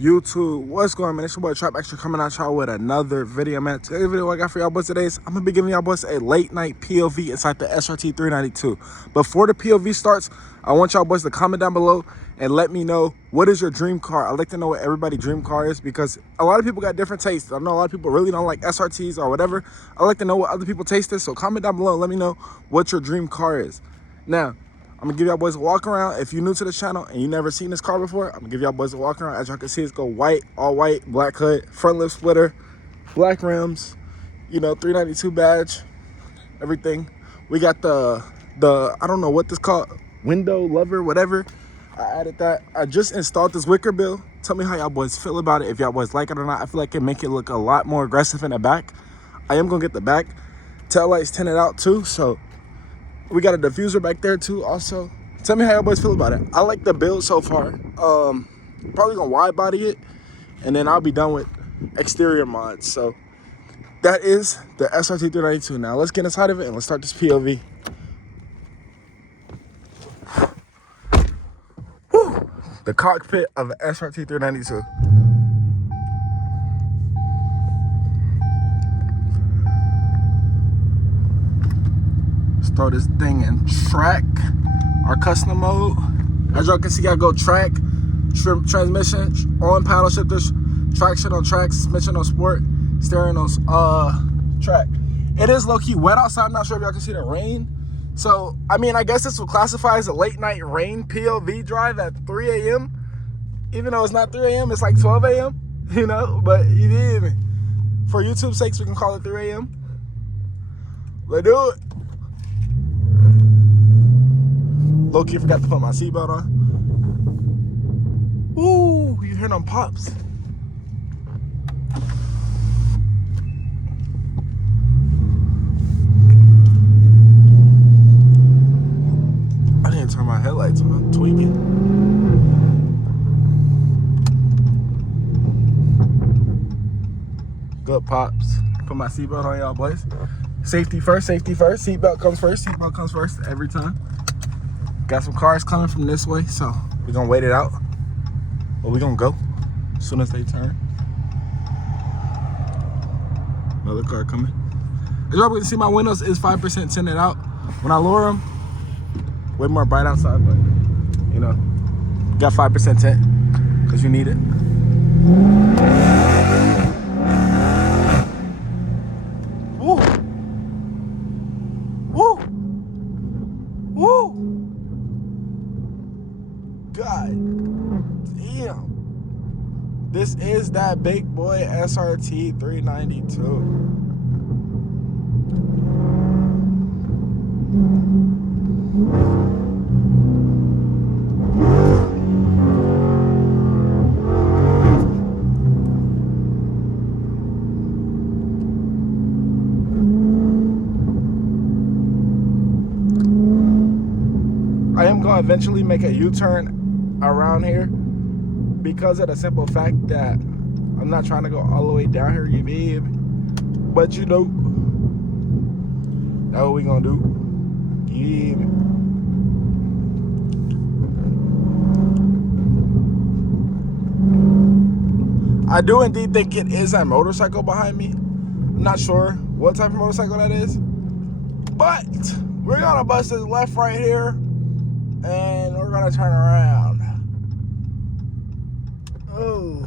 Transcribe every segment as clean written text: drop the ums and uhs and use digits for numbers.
YouTube, what's going on, man? It's your boy Trap Extra coming at y'all with another video, man. Today's video I got for y'all boys today is I'm gonna be giving y'all boys a late night POV inside the SRT 392. Before the POV starts, I want y'all boys to comment down below and let me know what is your dream car. I'd like to know what everybody's dream car is because a lot of people got different tastes. I know a lot of people really don't like SRTs or whatever. I'd like to know what other people taste is, so comment down below and let me know what your dream car is. Now, I'm gonna give y'all boys a walk around. If you're new to the channel and you never seen this car before, I'm gonna give y'all boys a walk around. As y'all can see, it's go white, all white, black hood, front lip splitter, black rims, you know, 392 badge, everything. We got the I don't know what this called, window lover, whatever. I added that. I just installed this wicker bill. Tell me how y'all boys feel about it, if y'all boys like it or not. I feel like it make it look a lot more aggressive in the back. I am gonna get the back tail lights tinted out too, so we got a diffuser back there too also. Tell me how y'all boys feel about it. I like the build so far. Probably gonna wide body it and then I'll be done with exterior mods. So that is the SRT 392. Now let's get inside of it and let's start this POV. Whew. The cockpit of an SRT 392. Throw this thing in track, our custom mode. As y'all can see, I go track, transmission on paddle shifters, traction on track, suspension on sport, steering on track. It is low-key wet outside. I'm not sure if y'all can see the rain. So, I mean, I guess this will classify as a late night rain POV drive at 3 a.m. Even though it's not 3 a.m., it's like 12 a.m., you know? But you did. For YouTube's sakes, we can call it 3 a.m. Let's do it. Low-key forgot to put my seatbelt on. Ooh, you hear them pops. I didn't turn my headlights on, tweaking. Good pops. Put my seatbelt on, y'all boys. Safety first, safety first. Seatbelt comes first every time. Got some cars coming from this way, so we're gonna wait it out. But we're gonna go as soon as they turn. Another car coming. As y'all can see, my windows is 5% tinted out. When I lower them, way more bright outside, but you know, got 5% tint because you need it. Woo! Woo! Woo! God damn. This is that big boy SRT 392. I am going to eventually make a U-turn around here because of the simple fact that I'm not trying to go all the way down here, you babe. But you know, that's what we gonna do. Yeah. I do indeed think it is a motorcycle behind me. I'm not sure what type of motorcycle that is, but we're gonna bust this left right here and we're gonna turn around. Oh,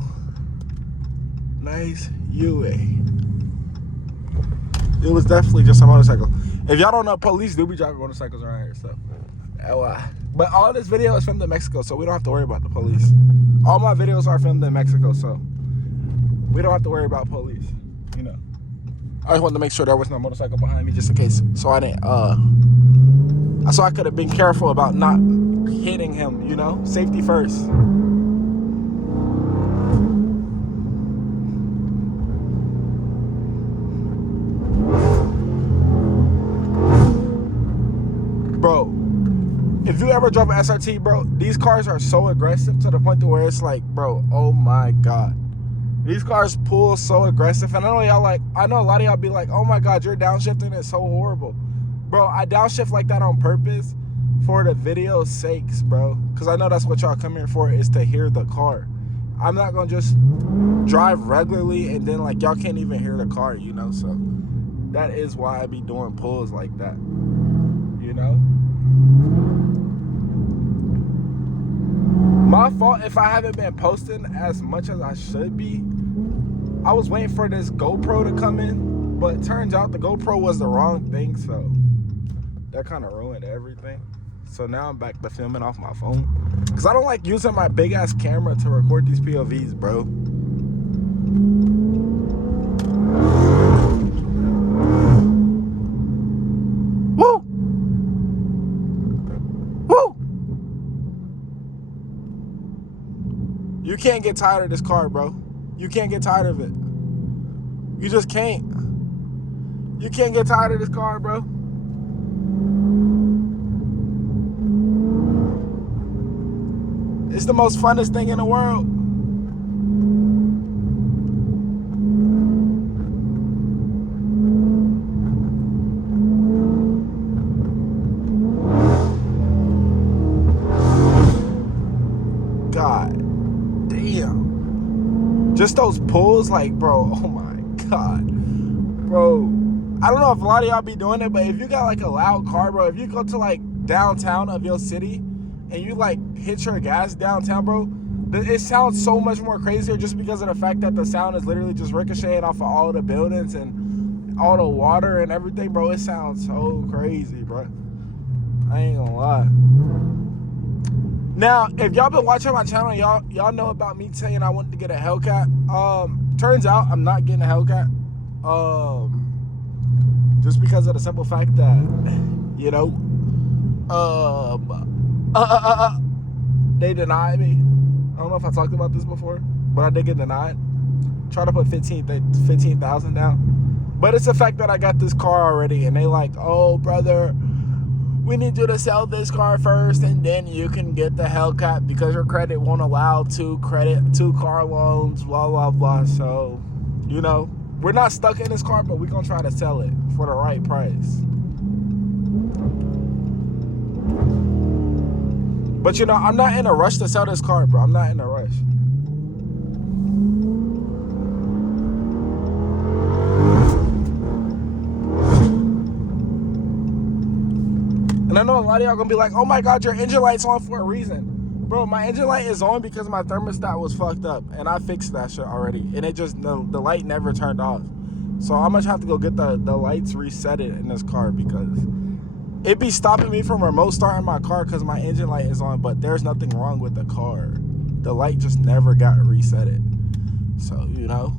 nice UA. It was definitely just a motorcycle. If y'all don't know, police do be driving motorcycles around here, so. But all this video is filmed in Mexico, so we don't have to worry about the police. All my videos are filmed in Mexico, so we don't have to worry about police, you know. I just wanted to make sure there was no motorcycle behind me just in case, so I didn't, so I could have been careful about not hitting him, you know? Safety first. Bro, if you ever drove an SRT, bro, these cars are so aggressive to the point to where it's like, bro, oh my God. These cars pull so aggressive. And I know y'all like, I know a lot of y'all be like, oh my God, you're downshifting, it's so horrible. Bro, I downshift like that on purpose for the video's sakes, bro. Because I know that's what y'all come here for, is to hear the car. I'm not gonna just drive regularly and then like y'all can't even hear the car, you know. So that is why I be doing pulls like that, you know. My fault if I haven't been posting as much as I should be. I was waiting for this GoPro to come in, but it turns out the GoPro was the wrong thing, so that kind of ruined everything. So now I'm back to filming off my phone, because I don't like using my big ass camera to record these POVs, bro. Woo! Woo! You can't get tired of this car, bro. You can't get tired of it. You just can't. You can't get tired of this car, bro. It's the most funnest thing in the world. God damn. Just those pulls, like, bro, oh my God. Bro, I don't know if a lot of y'all be doing it, but if you got like a loud car, bro, if you go to like downtown of your city and you like hit your gas downtown, bro, it sounds so much more crazier just because of the fact that the sound is literally just ricocheting off of all the buildings and all the water and everything, bro. It sounds so crazy, bro. I ain't gonna lie. Now, if y'all been watching my channel, y'all know about me saying I wanted to get a Hellcat. Turns out I'm not getting a Hellcat. Just because of the simple fact that, you know, they denied me. I don't know if I talked about this before, but I did get denied. Try to put 15,000 down. But it's the fact that I got this car already, and they like, oh, brother, we need you to sell this car first, and then you can get the Hellcat because your credit won't allow two car loans, blah, blah, blah. So, you know, we're not stuck in this car, but we're going to try to sell it for the right price. But, you know, I'm not in a rush to sell this car, bro. I'm not in a rush. And I know a lot of y'all going to be like, oh, my God, your engine light's on for a reason. Bro, my engine light is on because my thermostat was fucked up, and I fixed that shit already, and it just, the light never turned off. So I'm gonna have to go get the lights reset in this car, because it be stopping me from remote starting my car because my engine light is on, but there's nothing wrong with the car. The light just never got reset. So, you know,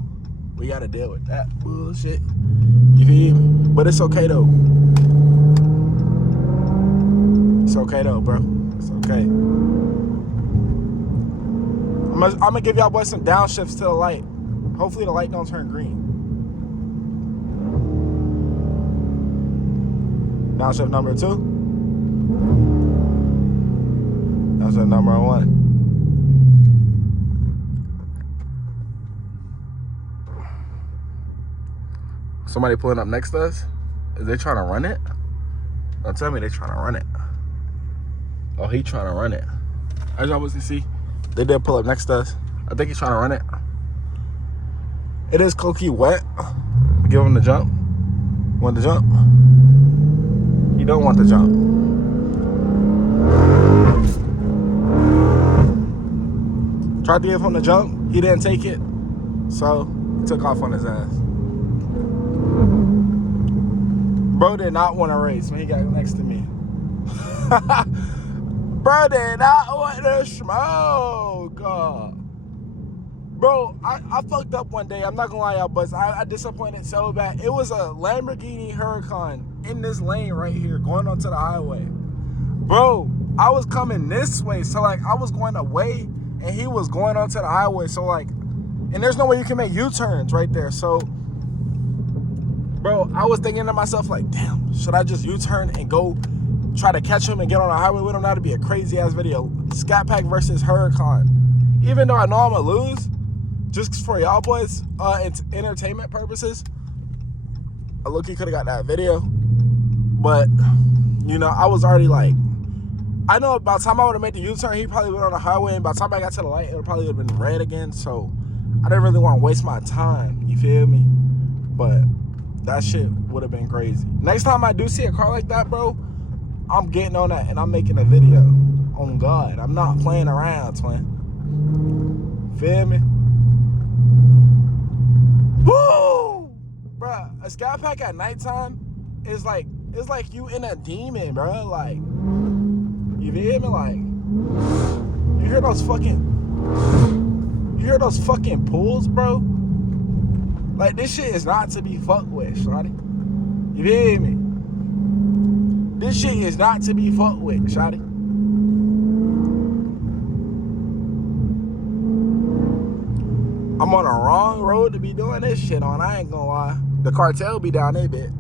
we gotta deal with that bullshit. You feel me? But it's okay though. It's okay though, bro. It's okay. I'm gonna give y'all boys some downshifts to the light. Hopefully the light don't turn green. Downshift number 2. Downshift number 1. Somebody pulling up next to us? Is they trying to run it? Don't tell me they trying to run it. Oh, he trying to run it. As y'all can see, they did pull up next to us. I think he's trying to run it. It is Koki wet. Give him the jump. Want the jump? You don't want the jump. Tried to give him the jump. He didn't take it. So, he took off on his ass. Bro did not want to race when he got next to me. Bro did not want to smoke. Bro, I fucked up one day. I'm not gonna lie, y'all, but I disappointed so bad. It was a Lamborghini Huracan in this lane right here, going onto the highway. Bro, I was coming this way, so like I was going away, and he was going onto the highway. So like, and there's no way you can make U-turns right there. So, bro, I was thinking to myself like, damn, should I just U-turn and go try to catch him and get on the highway with him? That'd be a crazy ass video. Scatpack versus Huracan. Even though I know I'm gonna lose, just for y'all boys, it's entertainment purposes, I low-key could have got that video. But, you know, I was already like, I know by the time I would have made the U-turn, he probably went on the highway, and by the time I got to the light, it would probably have been red again. So I didn't really want to waste my time. You feel me? But that shit would have been crazy. Next time I do see a car like that, bro, I'm getting on that and I'm making a video. On God, I'm not playing around, twin. Feel me? Woo! Bruh, a Scatpack at nighttime is like, it's like you in a demon, bro. Like, you feel me? Like, you hear those fucking pulls, bro? Like, this shit is not to be fucked with, shawty. You feel me? This shit is not to be fucked with, shawty. I'm on the wrong road to be doing this shit on, I ain't gonna lie. The cartel be down there, bit.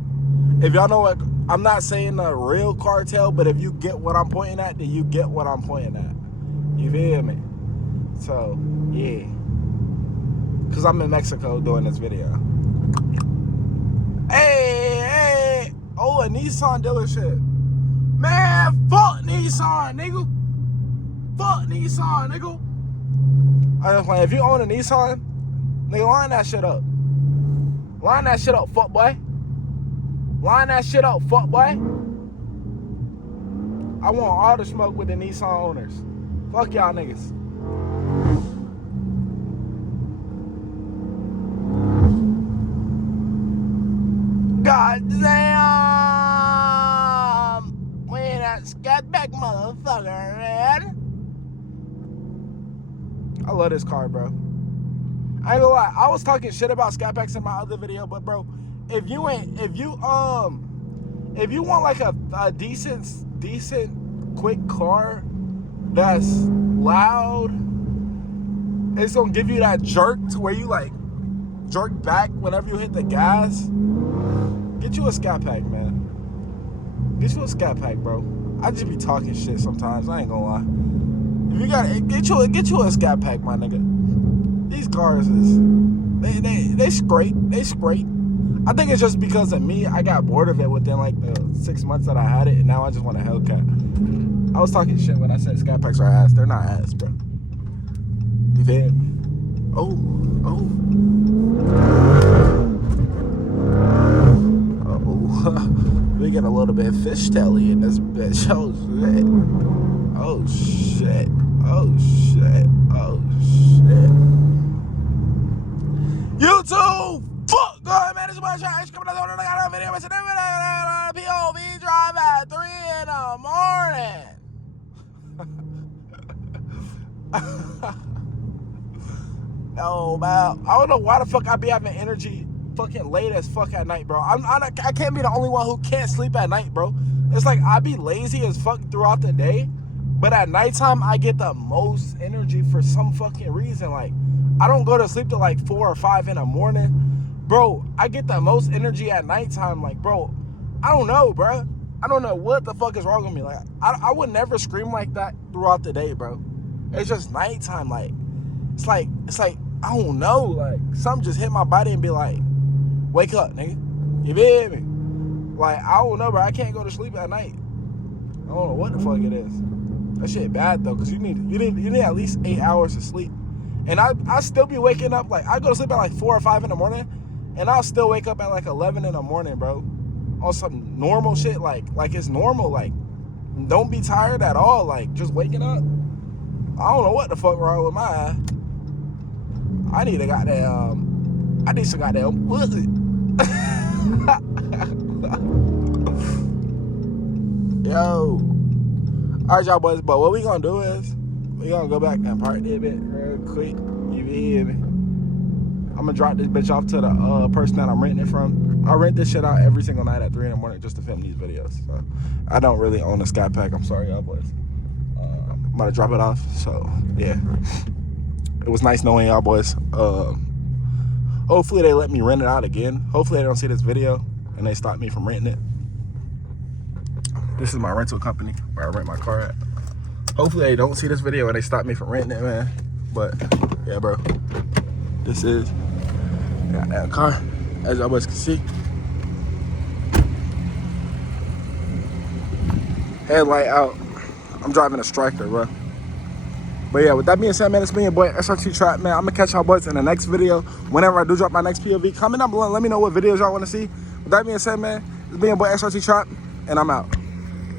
If y'all know what, I'm not saying the real cartel, but if you get what I'm pointing at, then you get what I'm pointing at. You feel me? So, yeah. Because I'm in Mexico doing this video. Hey! Oh, a Nissan dealership. Man, fuck Nissan, nigga. Fuck Nissan, nigga. I'm just playing. If you own a Nissan, nigga, line that shit up. Line that shit up, fuck boy. Line that shit up, fuck boy. I want all the smoke with the Nissan owners. Fuck y'all niggas. God damn! We ain't that Scatpack motherfucker, man. I love this car, bro. I ain't gonna lie. I was talking shit about Scatpacks in my other video, but bro, if you want like a decent, quick car that's loud, it's gonna give you that jerk to where you like jerk back whenever you hit the gas. Get you a Scatpack, man. Get you a Scatpack, bro. I just be talking shit sometimes. I ain't gonna lie. If you got get you a Scatpack, my nigga. These cars is they scrape. They scrape. I think it's just because of me. I got bored of it within like the 6 months that I had it, and now I just want a Hellcat. I was talking shit when I said Scatpacks are ass. They're not ass, bro. You feel me? Oh. We get a little bit fish-taily in this bitch. Oh shit. Oh shit. Oh shit. Oh shit. YouTube! Fuck! Go ahead, man. This is my shot. It's coming out of the video. It's a POV drive at 3 in the morning. Oh, man. I don't know why the fuck I be having energy fucking late as fuck at night, bro. I can't be the only one who can't sleep at night, bro. It's like I be lazy as fuck throughout the day, but at nighttime I get the most energy for some fucking reason. Like, I don't go to sleep till like 4 or 5 in the morning, bro. I get the most energy at nighttime. Like, bro, I don't know, bro. I don't know what the fuck is wrong with me. Like, I would never scream like that throughout the day, bro. It's just nighttime. Like, it's like I don't know. Like, something just hit my body and be like, wake up, nigga. You feel me? Like, I don't know, bro. I can't go to sleep at night. I don't know what the fuck it is. That shit bad though, cause you need at least 8 hours of sleep. And I still be waking up, like, I go to sleep at like 4 or 5 in the morning, and I'll still wake up at like 11 in the morning, bro. On some normal shit, like it's normal. Like, don't be tired at all. Like, just waking up. I don't know what the fuck wrong with my ass. I need some goddamn pussy. Yo. Alright, y'all boys, but what we gonna do is we gonna go back and park that bit real quick. You feel me? I'm gonna drop this bitch off to the person that I'm renting it from. I rent this shit out every single night at 3 in the morning just to film these videos. So I don't really own a Scatpack. I'm sorry, y'all boys. I'm gonna drop it off. So yeah, it was nice knowing y'all boys. Hopefully they let me rent it out again. Hopefully they don't see this video and they stop me from renting it. This is my rental company where I rent my car at. Hopefully they don't see this video and they stop me from renting it, man. But yeah, bro, this is that car, as y'all boys can see. Headlight out. I'm driving a striker, bro. But yeah, with that being said, man, it's me, your boy SRT Trap, man. I'm gonna catch y'all boys in the next video. Whenever I do drop my next POV, comment down below and let me know what videos y'all wanna see. With that being said, man, it's me, your boy SRT Trap, and I'm out.